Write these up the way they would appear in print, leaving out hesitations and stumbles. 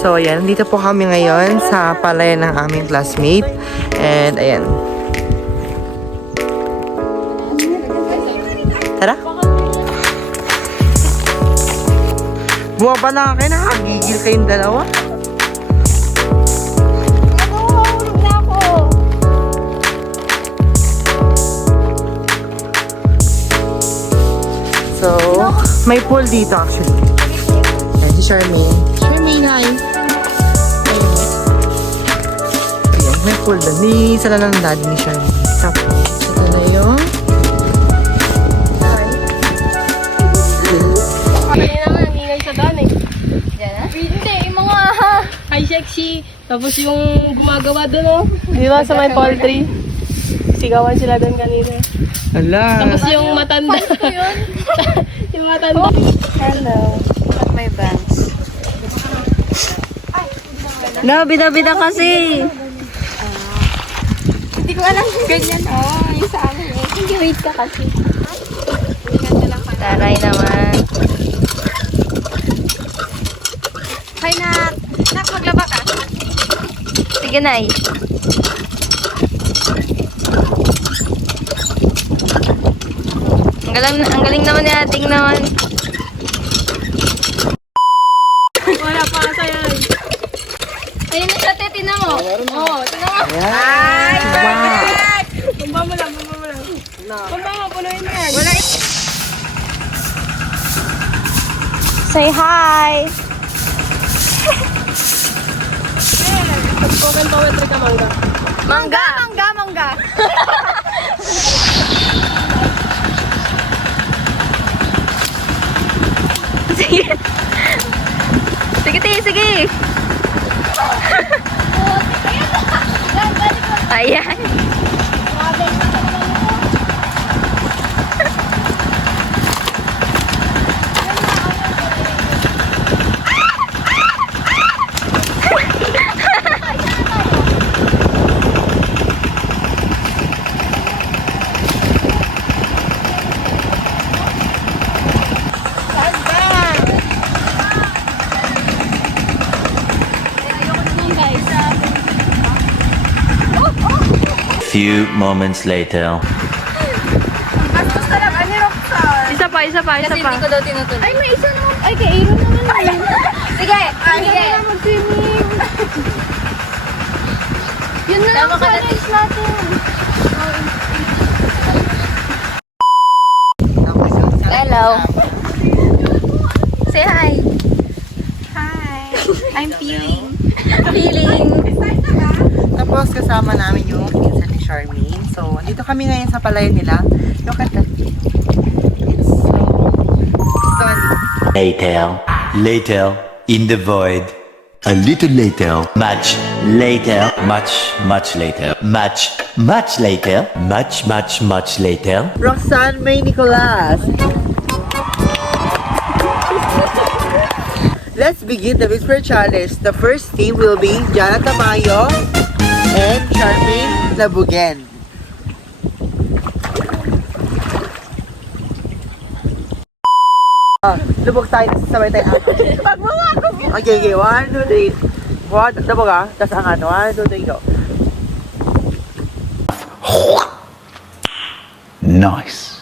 So, ayan. Dito po kami ngayon sa palayan ng aming classmate. And, ayan. Tara. Bumaba na kayo. Nakagigil kayong dalawa. So, may pool dito actually. Ayan, si Charmaine. Charmaine, hi! Ayan, may pool doon. Ni sila ng dad ni Charmaine. Tapos, ito na yung... Kanina nga, ang ingay sa daan eh. Hindi, yung mga high sexy. Tapos yung gumagawa doon oh. Di ba sa may poultry? Sigawan sila doon kanina. Ala! Tapos yung matanda. Yung matanda. Hello. At my bangs. No, bida-bida kasi. Hindi ko alam kung ganyan. Oh, yung sa amin eh. Hindi, wait ka kasi. Taray naman. Hay na. Nak, maglaba ka. Sige, Nay. Ang galing naman ni ating naman. Wala pa sa yan. Ayun na siya, tinan mo. Oo, tinan mo. Ay! Wow! Bumba mo lang, bumba mo lang. Bumba mo, punuin mo yan. Wala. Say hi. Spoken poetry ka, Mangga. Mangga, mangga, mangga. Sige. Sige, sige. Ayan. Few moments later. Isa pa, isa pa, isa Kasi pa. hindi ko daw tinutuloy. Ay, may isa naman. Ay, kay Aaron naman. Sige, sige. Mag-swimming. Yun na lang Tama ka na. challenge natin. Hello. Say hi. Hi. I'm feeling. Tapos kasama namin yung pinsan ni Charmaine. So, dito kami ngayon sa palayan nila. Look at that. It's so stunning. Later, in the void. A little later, much later, much later, much later, much later. Roxanne May Nicolas. Let's begin the Whisper Challenge. The first team will be Jana Tamayo and Charmaine Labugen. Lubog tayo, sabay tayo angat. Wag mo nga ako. Okay, 1, 2, 3. What? Lubog ah. Tapos angat. 1, 2, 3, go. Nice.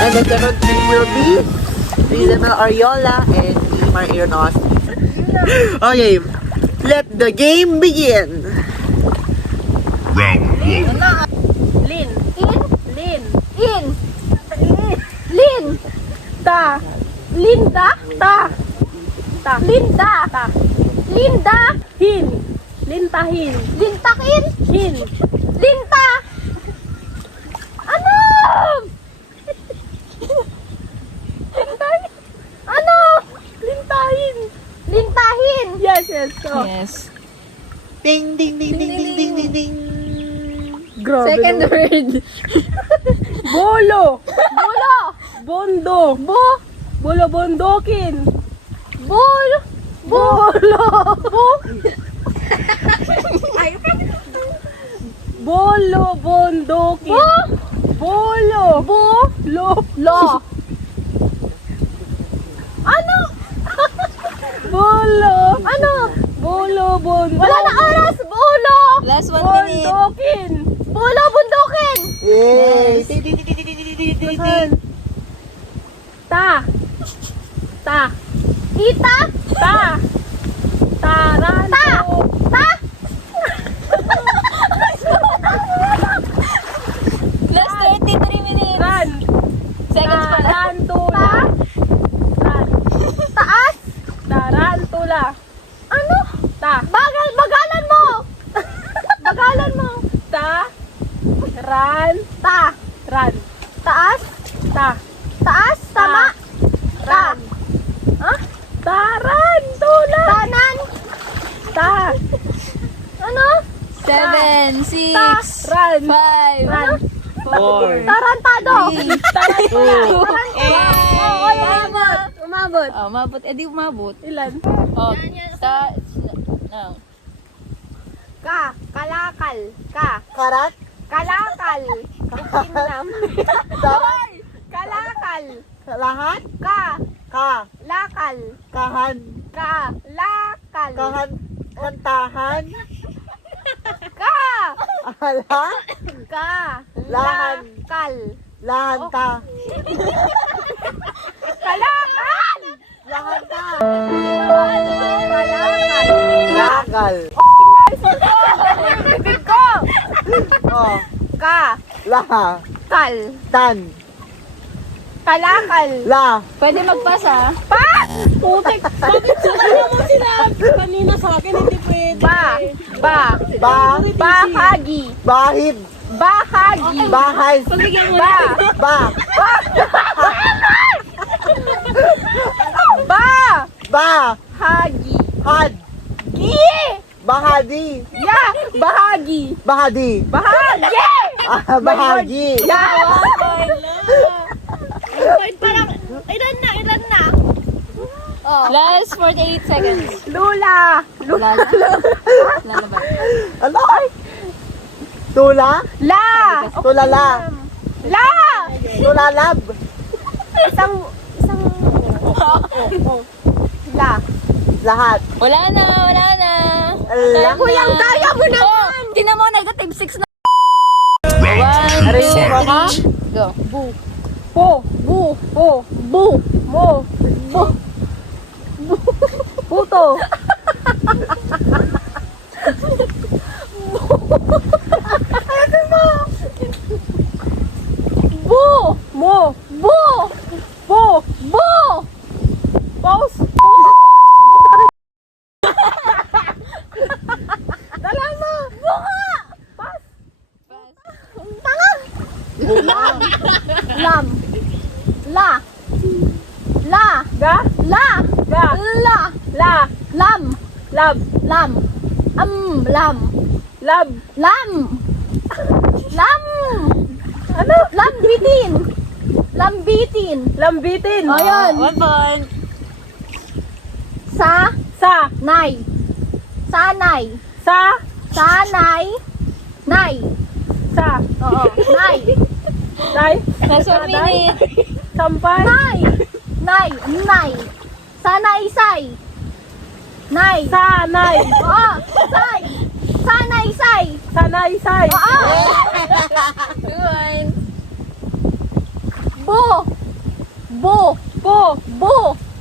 And the second team will be Rizamel Ariola and Imar Iranos. Okay, let the game begin. Lin. Lin. Ta. Linda. Ta. Ta. Linda. Ta. Linda. Hin. Lintahin. Lintahin. Hin. Linta. Ano? Ano? Lintahin. Lintahin. Yes, yes. So. Yes. Ding, ding, ding, ding, ding, ding, ding, ding. Grabe Second naman. word. Bolo. Bolo. Bondo. Bolo bondokin. Bolo. Bolo bondokin. Bolo. Lo. Ano? Bulo. Ano? Bulo, bundo. Wala na oras! Bulo! Last 1 minute. Bundukin. Bulo, bundukin! Yay! Ta. Ta. Tita! Ta. Taranto. Ta! Last 33 minutes. Ran. Seconds pa lang. Tarantula. Ran. Taas! Tarantula. Ano? Ta. Bagalan mo! Bagalan mo! Ta. Ran. Ta! Ran. Taas! Ta. Taas! Tama! Ta! Ran. Ha? Tarantula. Tanan! Ta. Ano? 7, 7, 6, Ran. 5, Ran. 4. Tarantado! Tarantula. Umabot. Oh, umabot. Eh, di umabot. Ilan? Oh, no. Kalakal. Karat? Kalakal. Kinam. Darat? Kalakal. Lahat? Lakal. Kahan? Lakal. Kantahan? Ala? Lahan. Lakal. Lahanta? Kalakal! Lahanta? Kalakal. Lagal? Bibig ko! Oh. Laha? Kal. Tan? Kalakal. La? Pwede magpasa? Putik. Bakit sa kanya mo sinabi? Kanina sa akin hindi pwede. Bahagi. Bahid? Bahagi. Bahay? Bahagi. Had? Gi! Bahadi? Bahagi. Bahadi? Bahagi! Bahagi? Ilan na? Last 48 seconds. Lula. Lala ba? Ano? Tula? La! Tulala? La! Tulalab? Isang La. Lahat? Wala na. La? Kuyang kaya mo na. Tinan mo, negative 6 na. Narinig mo ako? Go. Po. Bu. Mo. Puto. Bu. Mo. Bu. Po. Bu. Paus. Dala mo. Bunga. Pas. Tanga. Lam. La. Ga. La. Ga. La. La. Lam. Lab. Lam. Lam. Lab. Lam. Ano? Lambitin. Lambitin. Ayun. 1 point. Sa. Sa. Nay. Sanay. Sa. Sanay. Nay. Sa. Oo. Nay. Nay. Last 1 minute. Sampay. Nay. Sanay-say. Nay. Sanay. Oo. Say. Sanay-say. Sanay-say. Oo. Bu. Po. Bu.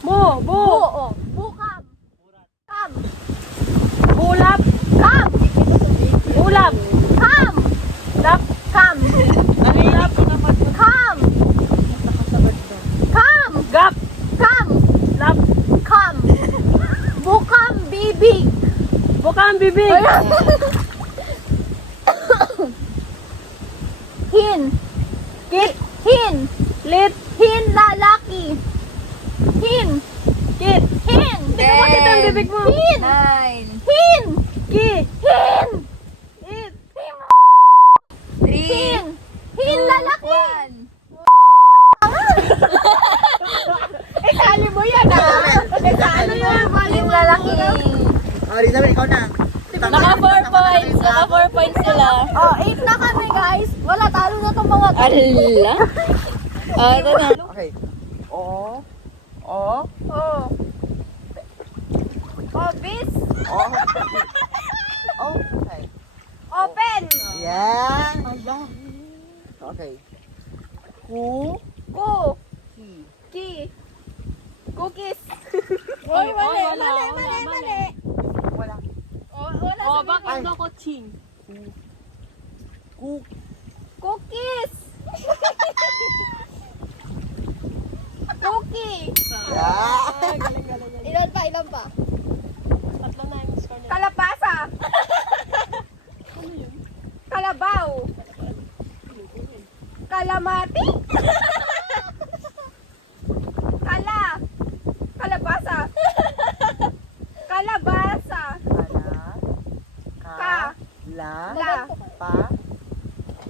Mo. Bu. Oh. Bukam. Kam. Bulap. Kam. Ulap. Kam. Lap. Kam. Lap. Kam. Kam. Gap. Kam. Lap. Kam. Bukam bibig. Bukang bibig. Hin. Kit. Hin. Lit. Hin lalaki. Hin. Kit. Hin. Bakit ang bibig mo? Hin. 9. Hin. Ki. Hin. It. Hin. Hin lalaki. Ikali mo yan Ikali mo Hin lalaki. Rizabel, ikaw na. Naka 4 points. Naka 4 points sila. Oh, 8 na kami guys. Wala, talo na itong mga Ala. Ito na. Okay. Oo. Oh. Obis. Oh. Okay. Open. Yeah. Okay. Ku. Ku. Ki. Ki. Cookies. Oy, Mali. wala. Wala. Wala Oh, sa bakit Ay. daw kutsing? Ku. Cookies. Cookie. Yeah. Ilan pa? Tatlo na yung score nila. Kalapasa. Kalabaw. Kalamati. Kalabasa. Kalabasa. Ka. La. La.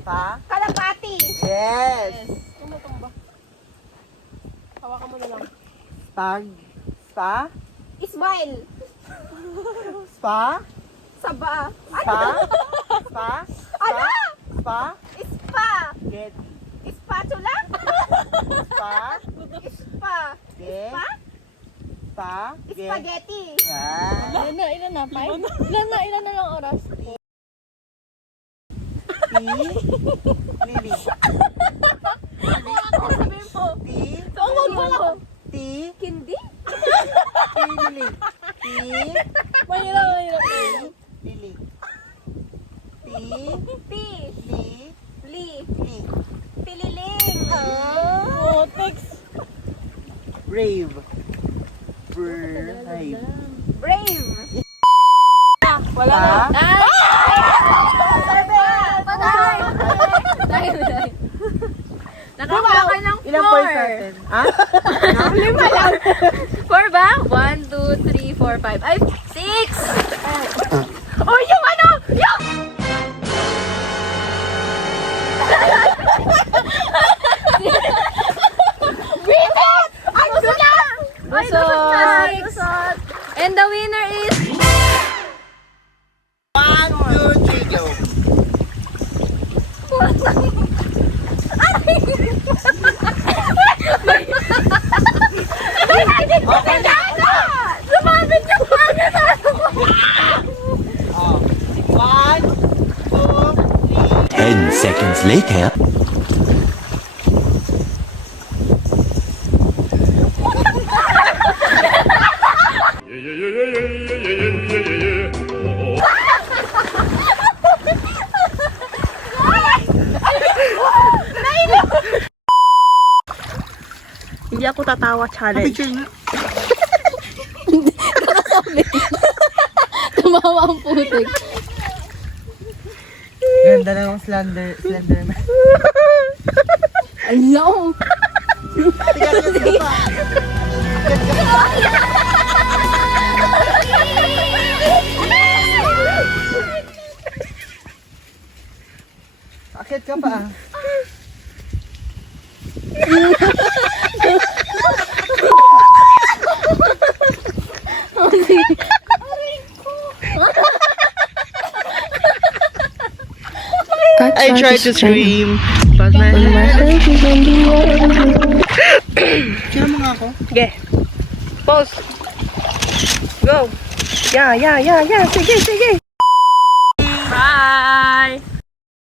Pa. Kalapati. Yes. Tumba. Hawakan mo na lang. Spag. Spa. Smile. Spa. Saba. Spa. Spa. Ano? Spa. Spa. Get. Spatula. Spa. Spa. Get. Spa. Spa. Get. Spaghetti. Yeah. Ilan na? 5? Ilan na lang oras? Lili. Sabihin po. Tungkol mo lang. Kindi? Lili. Mahirap. Lili. Li. Li. Pililing. Oh, text. Brave. Brave. Brave. Wala Pa. na. Nakakuha ka ng Ilang points natin? Ha? 4 ba? 1, 2, 3, 4, 5. Ay, 6! Oh, yung ano! Yung! Win it! Ay, gusto na! Ay, lusot! And the winner is... 1, 2, 3, go. Sumabit yung pangit! Oh. 1, 2, 3. 10 seconds later. Hindi ako tatawa challenge. Picture na. Tumawa ang putik. Ganda na ng Slenderman. Ayaw! Sige pa. Akit ka pa. I tried to scream, but my Kira mo nga ako. Sige. Pause. Go. Yeah. Sige. Bye!